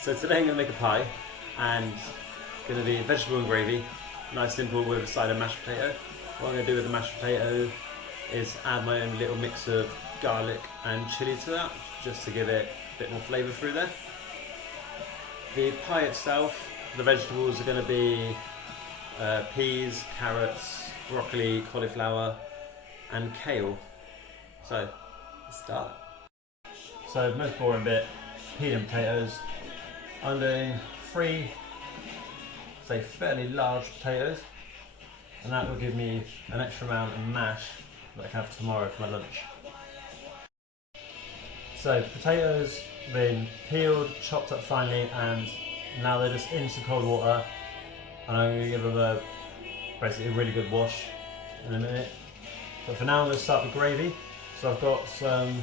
So today I'm going to make a pie, and going to be vegetable and gravy, nice simple with a side of mashed potato. What I'm going to do with the mashed potato is add my own little mix of garlic and chili to that, just to give it a bit more flavour through there. The pie itself, the vegetables are going to be peas, carrots, broccoli, cauliflower and kale. So, let's start. So the most boring bit, pea and potatoes. I'm doing 3, say fairly large potatoes, and that will give me an extra amount of mash that I can have tomorrow for my lunch. So potatoes have been peeled, chopped up finely, and now they're just in some cold water, and I'm going to give them basically a really good wash in a minute. But for now I'm going to start with gravy. So I've got some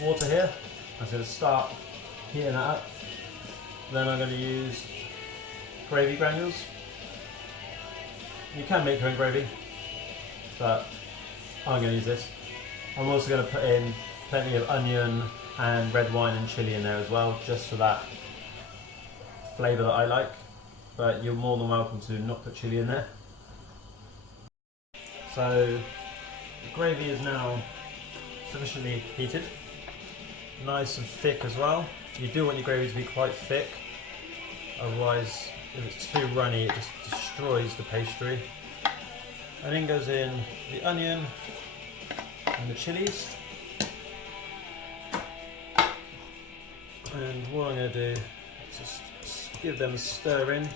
water here. I'm going to start heating that up. Then I'm going to use gravy granules. You can make your own gravy, but I'm going to use this. I'm also going to put in plenty of onion and red wine and chilli in there as well, just for that flavour that I like. But you're more than welcome to not put chilli in there. So the gravy is now sufficiently heated, nice and thick as well. You do want your gravy to be quite thick, otherwise if it's too runny it just destroys the pastry. And then goes in the onion and the chilies. And what I'm going to do is just give them a stir in.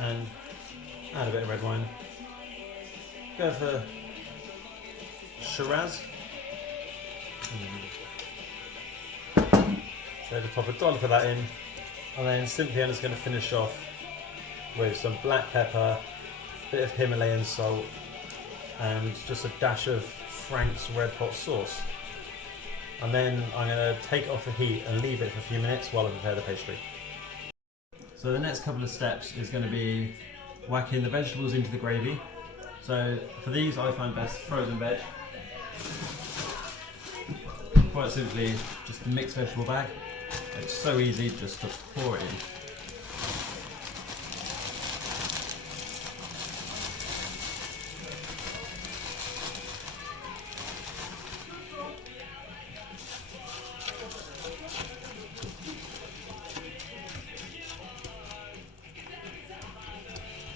And add a bit of red wine. Go for Shiraz. So to pop a dollop of that in, and then simply I'm just going to finish off with some black pepper, a bit of Himalayan salt, and just a dash of Frank's red hot sauce. And then I'm going to take it off the heat and leave it for a few minutes while I prepare the pastry. So the next couple of steps is going to be whacking the vegetables into the gravy. So for these I find best frozen veg. Quite simply just a mixed vegetable bag. It's so easy just to pour it in.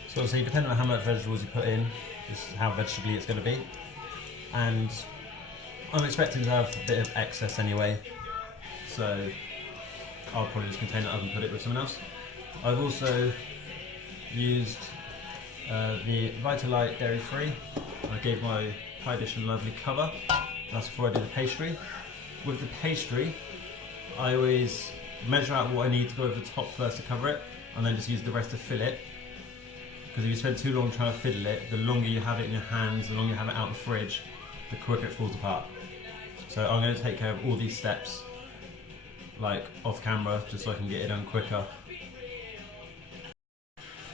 So obviously, depending on how much vegetables you put in, is how vegetable it's going to be. And I'm expecting to have a bit of excess anyway, so I'll probably just contain it up and put it with someone else. I've also used the Vitalite Dairy Free. I gave my pie dish a lovely cover. That's before I do the pastry. With the pastry, I always measure out what I need to go over the top first to cover it, and then just use the rest to fill it. Because if you spend too long trying to fiddle it, the longer you have it in your hands, the longer you have it out in the fridge, the quicker it falls apart. So I'm going to take care of all these steps, like off camera, just so I can get it done quicker.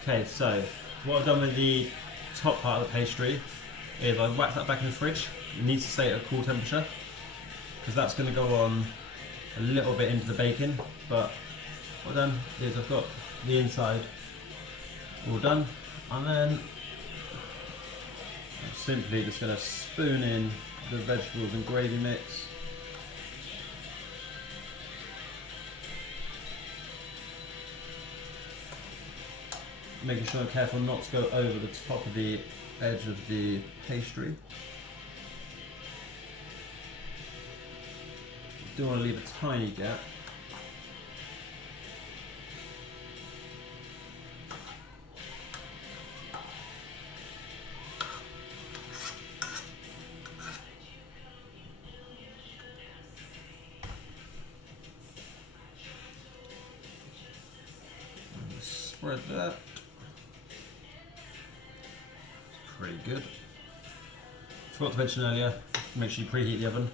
Okay, so what I've done with the top part of the pastry is I've whacked that back in the fridge. It needs to stay at a cool temperature, because that's going to go on a little bit into the baking. But what I've done is I've got the inside all done. And then I'm simply just going to spoon in the vegetables and gravy mix. Making sure I'm careful not to go over the top of the edge of the pastry. Do want to leave a tiny gap. Spread that. Pretty good. Forgot to mention earlier, make sure you preheat the oven.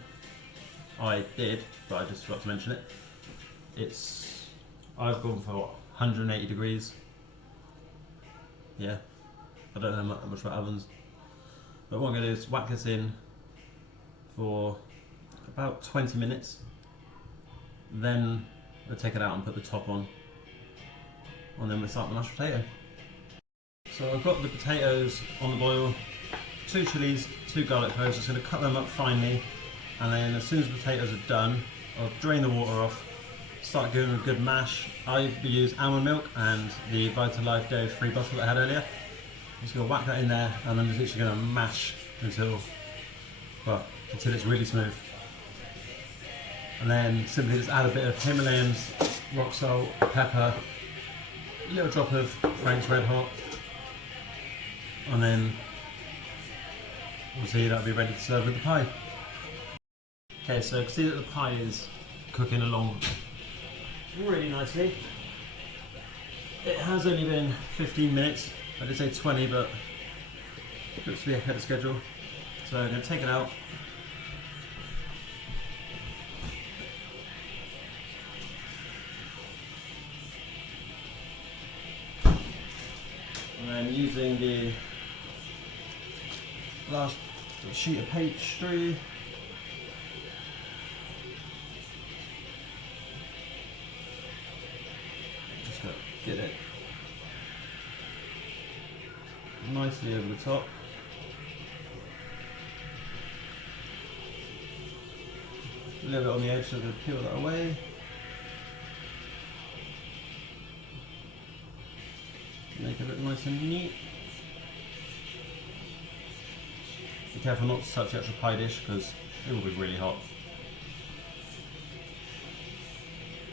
I did, but I just forgot to mention it. I've gone for 180 degrees. Yeah, I don't know much about ovens. But what I'm going to do is whack this in for about 20 minutes. Then we'll take it out and put the top on. And then we'll start the mashed potato. So I've got the potatoes on the boil, 2 chilies, 2 garlic cloves. Just going to cut them up finely. And then as soon as the potatoes are done, I'll drain the water off, start giving them a good mash. I use almond milk and the Vitalite Dairy free butter that I had earlier. I'm just going to whack that in there and I'm just literally going to mash until it's really smooth. And then simply just add a bit of Himalayan rock salt, pepper, a little drop of Frank's Red Hot, and then we'll see that'll be ready to serve with the pie. Okay, so you can see that the pie is cooking along really nicely. It has only been 15 minutes. I did say 20, but it looks to be ahead of schedule. So I'm going to take it out. And then using the last sheet of pastry, just got to get it nicely over the top. A little bit on the edge, so I'm going to peel that away. Make it look nice and neat. Be careful not to touch the actual pie dish because it will be really hot.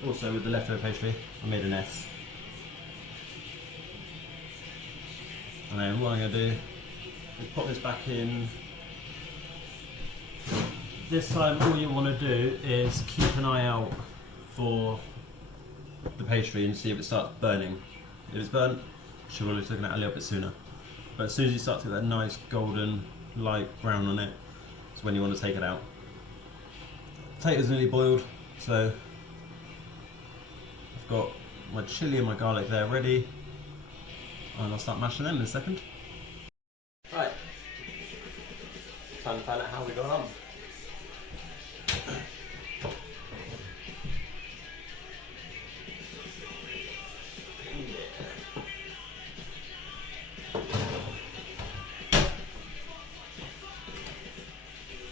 Also with the leftover pastry, I made an S. And then what I'm going to do is pop this back in. This time all you want to do is keep an eye out for the pastry and see if it starts burning. If it's burnt, you should probably taken it out a little bit sooner. But as soon as you start to get that nice golden light brown on it, it's when you want to take it out. Potatoes are nearly boiled, so I've got my chilli and my garlic there ready, and I'll start mashing them in a second. Right, time to find out how we got on.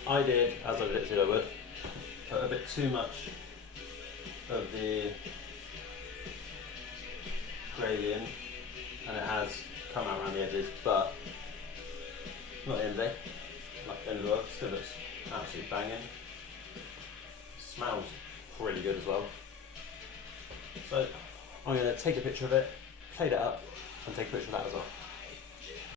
I did, as I predicted I would, put a bit too much of the gravy in, and it has come out around the edges, but not the end of the day, like the end of the world, still looks absolutely banging. Smells pretty good as well. So I'm going to take a picture of it, plate it up, and take a picture of that as well.